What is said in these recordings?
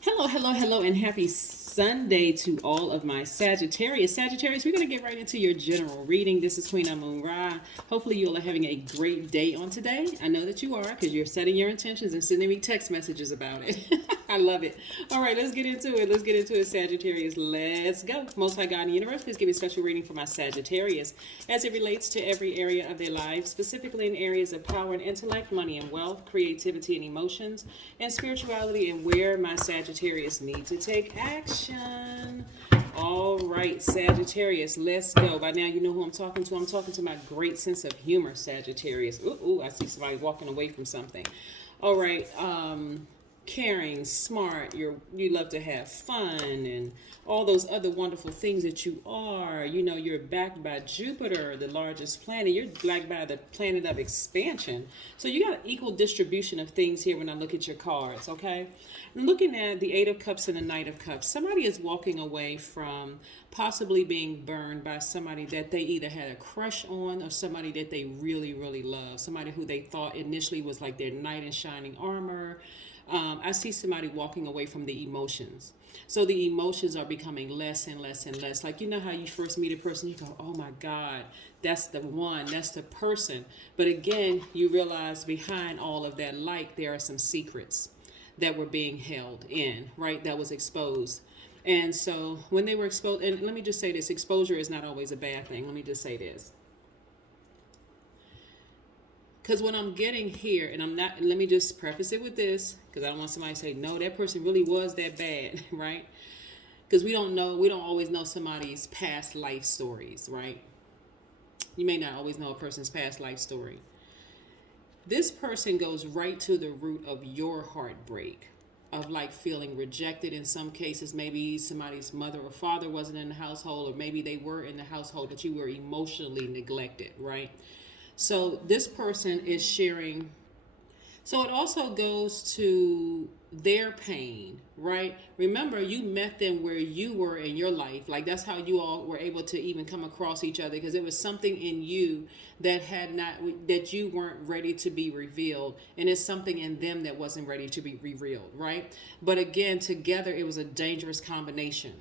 Hello, hello, hello, and happy Sunday to all of my Sagittarius. Sagittarius, we're going to get right into your general reading. This is Queen Amun Ra. Hopefully, you all are having a great day on today. I know that you are because you're setting your intentions and sending me text messages about it. I love it. All right, let's get into it. Let's get into it, Sagittarius. Let's go. Most High God in the universe, please give me a special reading for my Sagittarius as it relates to every area of their lives, specifically in areas of power and intellect, money and wealth, creativity and emotions, and spirituality, and where my Sagittarius need to take action. All right, Sagittarius, let's go. By now, you know who I'm talking to. I'm talking to my great sense of humor, Sagittarius. Ooh, I see somebody walking away from something. All right, caring, smart, you love to have fun and all those other wonderful things that you are. You know, you're backed by Jupiter, the largest planet. You're backed by the planet of expansion. So you got an equal distribution of things here when I look at your cards, okay? Looking at the Eight of Cups and the Knight of Cups, somebody is walking away from possibly being burned by somebody that they either had a crush on or somebody that they really, really love. Somebody who they thought initially was like their knight in shining armor. I see somebody walking away from the emotions. So the emotions are becoming less and less and less. Like, you know how you first meet a person, you go, oh my God, that's the one, that's the person. But again, you realize behind all of that light, there are some secrets that were being held in, right? That was exposed. And so when they were exposed, and let me just say this, exposure is not always a bad thing. Let me just say this. Because what I'm getting here, and I'm not, let me just preface it with this, because I don't want somebody to say, no, that person really was that bad, right? Because we don't always know somebody's past life stories, right? You may not always know a person's past life story. This person goes right to the root of your heartbreak, of like feeling rejected in some cases. Maybe somebody's mother or father wasn't in the household, or maybe they were in the household, but you were emotionally neglected, right? So this person is sharing. So it also goes to their pain, right? Remember, you met them where you were in your life. Like that's how you all were able to even come across each other, because it was something in you that you weren't ready to be revealed, and it's something in them that wasn't ready to be revealed, right? But again, together it was a dangerous combination.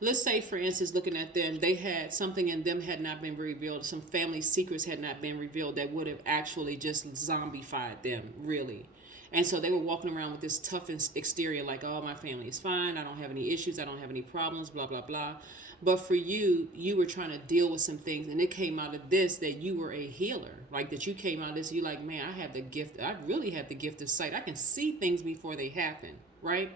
Let's say, for instance, looking at them, they had something in them had not been revealed. Some family secrets had not been revealed that would have actually just zombified them, really. And so they were walking around with this tough exterior, like, oh, my family is fine. I don't have any issues. I don't have any problems, blah, blah, blah. But for you, you were trying to deal with some things. And it came out of this that you were a healer. Like that you came out of this, you're like, man, I have the gift. I really have the gift of sight. I can see things before they happen, right?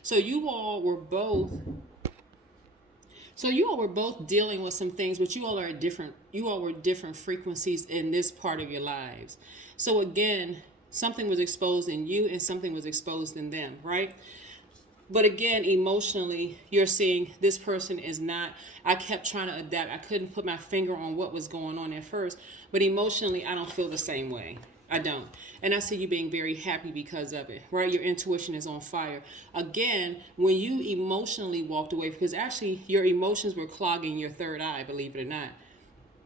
So you all were both dealing with some things, but you all were different frequencies in this part of your lives. So again, something was exposed in you and something was exposed in them, right? But again, emotionally, you're seeing this person is not, I kept trying to adapt. I couldn't put my finger on what was going on at first, but emotionally, I don't feel the same way. I don't. And I see you being very happy because of it, right? Your intuition is on fire. Again, when you emotionally walked away, because actually your emotions were clogging your third eye, believe it or not.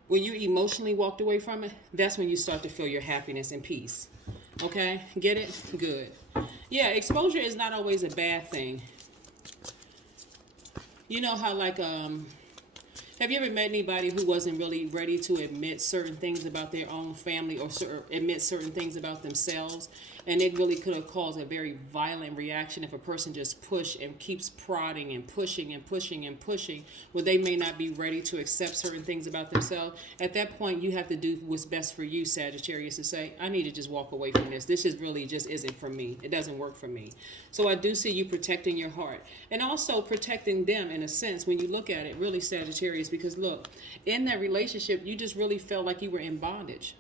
When you emotionally walked away from it, that's when you start to feel your happiness and peace. Okay? Get it? Good. Yeah, exposure is not always a bad thing. You know how have you ever met anybody who wasn't really ready to admit certain things about their own family, or admit certain things about themselves? And it really could have caused a very violent reaction if a person just pushed and keeps prodding and pushing and pushing and pushing, where they may not be ready to accept certain things about themselves. At that point, you have to do what's best for you, Sagittarius, to say, I need to just walk away from this. This is really just isn't for me. It doesn't work for me. So I do see you protecting your heart and also protecting them in a sense when you look at it, really, Sagittarius, because look, in that relationship, you just really felt like you were in bondage.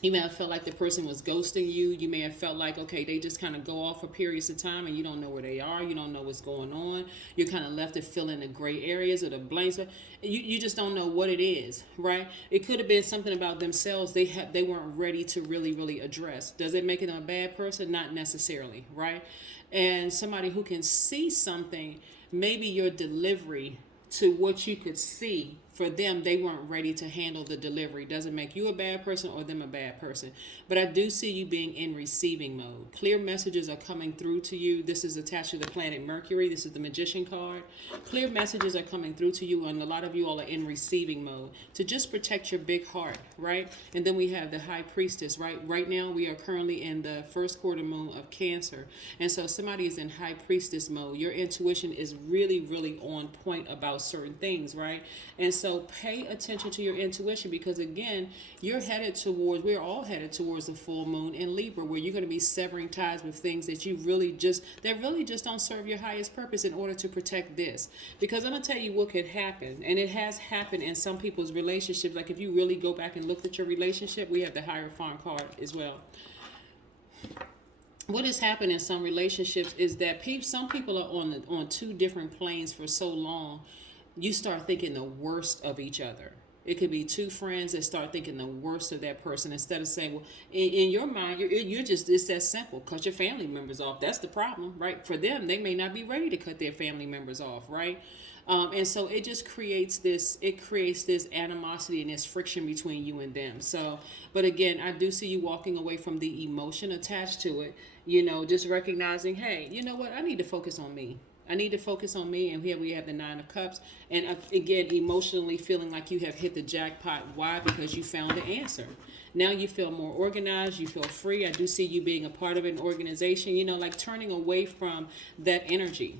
You may have felt like the person was ghosting you. You may have felt like, okay, they just kind of go off for periods of time and you don't know where they are. You don't know what's going on. You're kind of left to fill in the gray areas or the blanks. You just don't know what it is, right? It could have been something about themselves they weren't ready to really, really address. Does it make them a bad person? Not necessarily, right? And somebody who can see something, maybe your delivery to what you could see for them, they weren't ready to handle the delivery. Doesn't make you a bad person or them a bad person. But I do see you being in receiving mode. Clear messages are coming through to you. This is attached to the planet Mercury. This is the Magician card. Clear messages are coming through to you, and a lot of you all are in receiving mode to just protect your big heart, right? And then we have the High Priestess, right? Right now, we are currently in the first quarter moon of Cancer. And so somebody is in High Priestess mode. Your intuition is really, really on point about certain things, right? And so pay attention to your intuition, because again, we're all headed towards the full moon in Libra, where you're going to be severing ties with things that really just don't serve your highest purpose in order to protect this. Because I'm going to tell you what could happen, and it has happened in some people's relationships. Like if you really go back and look at your relationship, we have the Hierophant card as well. What has happened in some relationships is that some people are on two different planes for so long, you start thinking the worst of each other. It could be two friends that start thinking the worst of that person, instead of saying, well, in your mind, it's that simple. Cut your family members off. That's the problem, right? For them, they may not be ready to cut their family members off, right? And so it just creates this animosity and this friction between you and them. So, but again, I do see you walking away from the emotion attached to it, just recognizing, hey, you know what? I need to focus on me. And here we have the Nine of Cups. And again, emotionally feeling like you have hit the jackpot. Why? Because you found the answer. Now you feel more organized. You feel free. I do see you being a part of an organization, like turning away from that energy.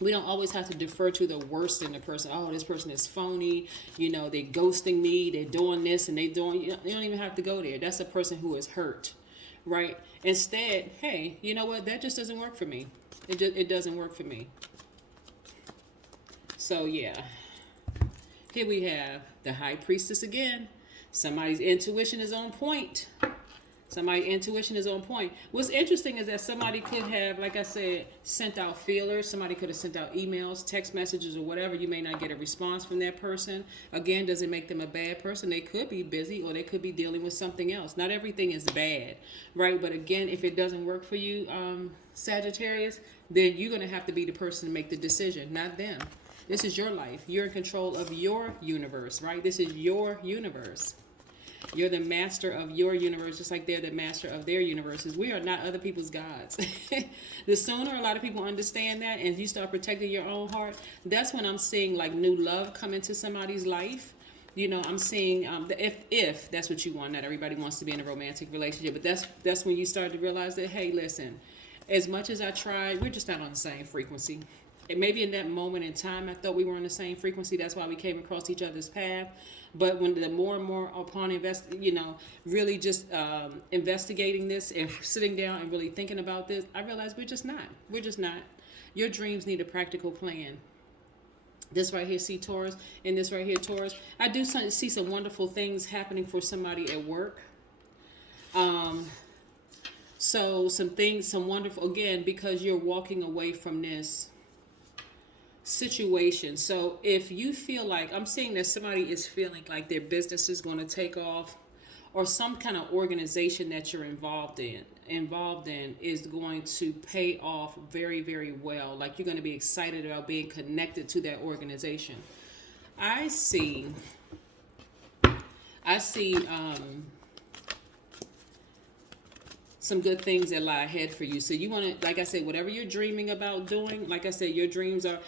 We don't always have to defer to the worst in the person. Oh, this person is phony. They're ghosting me. They're doing this and they don't even have to go there. That's a person who is hurt, right? Instead, hey, you know what? That just doesn't work for me. It doesn't work for me. So yeah, here we have the High Priestess again. Somebody's intuition is on point. What's interesting is that somebody could have, like I said, sent out feelers. Somebody could have sent out emails, text messages, or whatever. You may not get a response from that person. Again, doesn't make them a bad person. They could be busy, or they could be dealing with something else. Not everything is bad, right? But again, if it doesn't work for you, Sagittarius, then you're going to have to be the person to make the decision, not them. This is your life. You're in control of your universe, right? This is your universe. You're the master of your universe, just like they're the master of their universes. We are not other people's gods. The sooner a lot of people understand that and you start protecting your own heart, that's when I'm seeing like new love come into somebody's life. I'm seeing if that's what you want. Not everybody wants to be in a romantic relationship, but that's when you start to realize that, hey, listen, as much as I tried, we're just not on the same frequency. And maybe in that moment in time, I thought we were on the same frequency. That's why we came across each other's path. But when the more and more upon really just investigating this and sitting down and really thinking about this, I realized we're just not. Your dreams need a practical plan. This right here, see Taurus, and this right here, Taurus. I do see some wonderful things happening for somebody at work. So some wonderful, again, because you're walking away from this situation. So if you feel like, I'm seeing that somebody is feeling like their business is going to take off, or some kind of organization that you're involved in is going to pay off very, very well. Like you're going to be excited about being connected to that organization. I see some good things that lie ahead for you. So you want to, like I said, whatever you're dreaming about doing, like I said, your dreams are,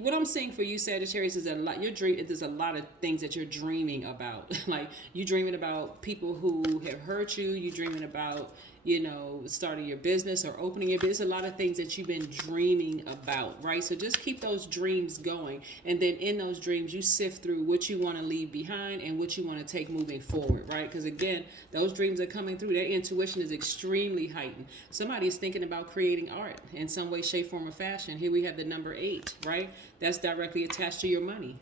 what I'm saying for you, Sagittarius, is there's a lot of things that you're dreaming about. Like you dreaming about people who have hurt you. You dreaming about, starting your business or opening your business. A lot of things that you've been dreaming about, right? So just keep those dreams going. And then in those dreams, you sift through what you want to leave behind and what you want to take moving forward, right? Because again, those dreams are coming through. Their intuition is extremely heightened. Somebody is thinking about creating art in some way, shape, form, or fashion. Here we have the number 8, right? That's directly attached to your money.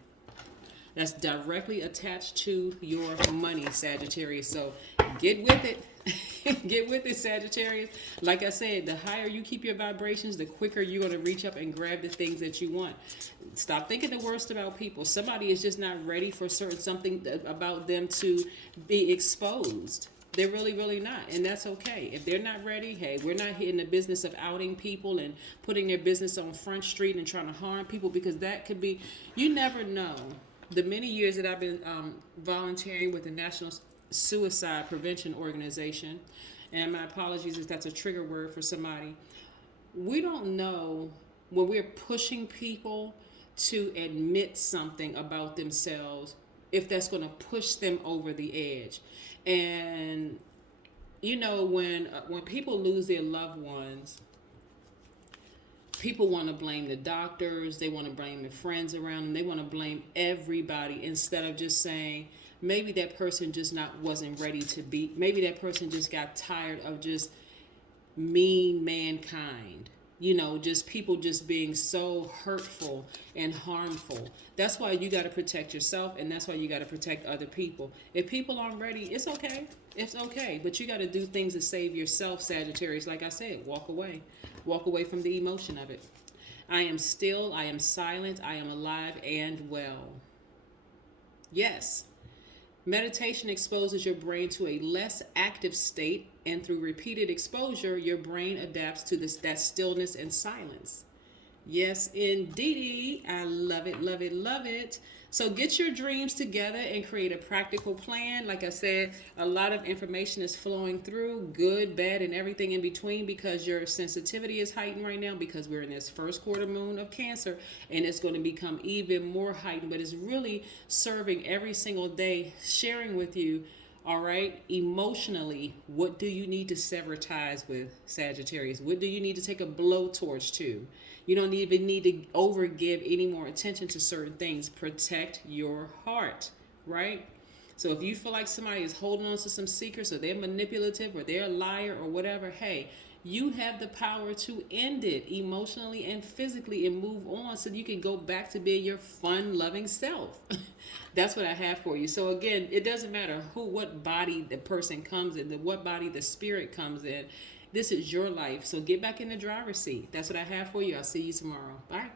That's directly attached to your money, Sagittarius. So get with it. Get with it, Sagittarius. Like I said, the higher you keep your vibrations, the quicker you're going to reach up and grab the things that you want. Stop thinking the worst about people. Somebody is just not ready for something about them to be exposed. They're really, really not. And that's okay. If they're not ready, hey, we're not in the business of outing people and putting their business on Front Street and trying to harm people, because that could be, you never know The many years that I've been volunteering with the National Suicide Prevention Organization, and my apologies if that's a trigger word for somebody, we don't know when we're pushing people to admit something about themselves if that's going to push them over the edge. And you know, when people lose their loved ones, people want to blame the doctors, they want to blame the friends around them, they want to blame everybody instead of just saying maybe that person just not wasn't ready to be, maybe that person just got tired of just mean mankind. You know, just people just being so hurtful and harmful. That's why you got to protect yourself, and that's why you got to protect other people. If people aren't ready, it's okay. It's okay. But you got to do things to save yourself, Sagittarius. Like I said, walk away. Walk away from the emotion of it. I am still, I am silent, I am alive and well. Yes. Meditation exposes your brain to a less active state, and through repeated exposure, your brain adapts to that stillness and silence. Yes, indeedy. I love it, love it, love it. So get your dreams together and create a practical plan. Like I said, a lot of information is flowing through, good, bad, and everything in between, because your sensitivity is heightened right now because we're in this first quarter moon of Cancer, and it's going to become even more heightened. But it's really serving every single day, sharing with you, all right, emotionally, what do you need to sever ties with, Sagittarius? What do you need to take a blowtorch to? You don't even need to overgive any more attention to certain things. Protect your heart, right? So if you feel like somebody is holding on to some secrets, or they're manipulative, or they're a liar, or whatever, hey, you have the power to end it emotionally and physically and move on so you can go back to being your fun, loving self. That's what I have for you. So again, it doesn't matter what body the person comes in, what body the spirit comes in. This is your life. So get back in the driver's seat. That's what I have for you. I'll see you tomorrow. Bye.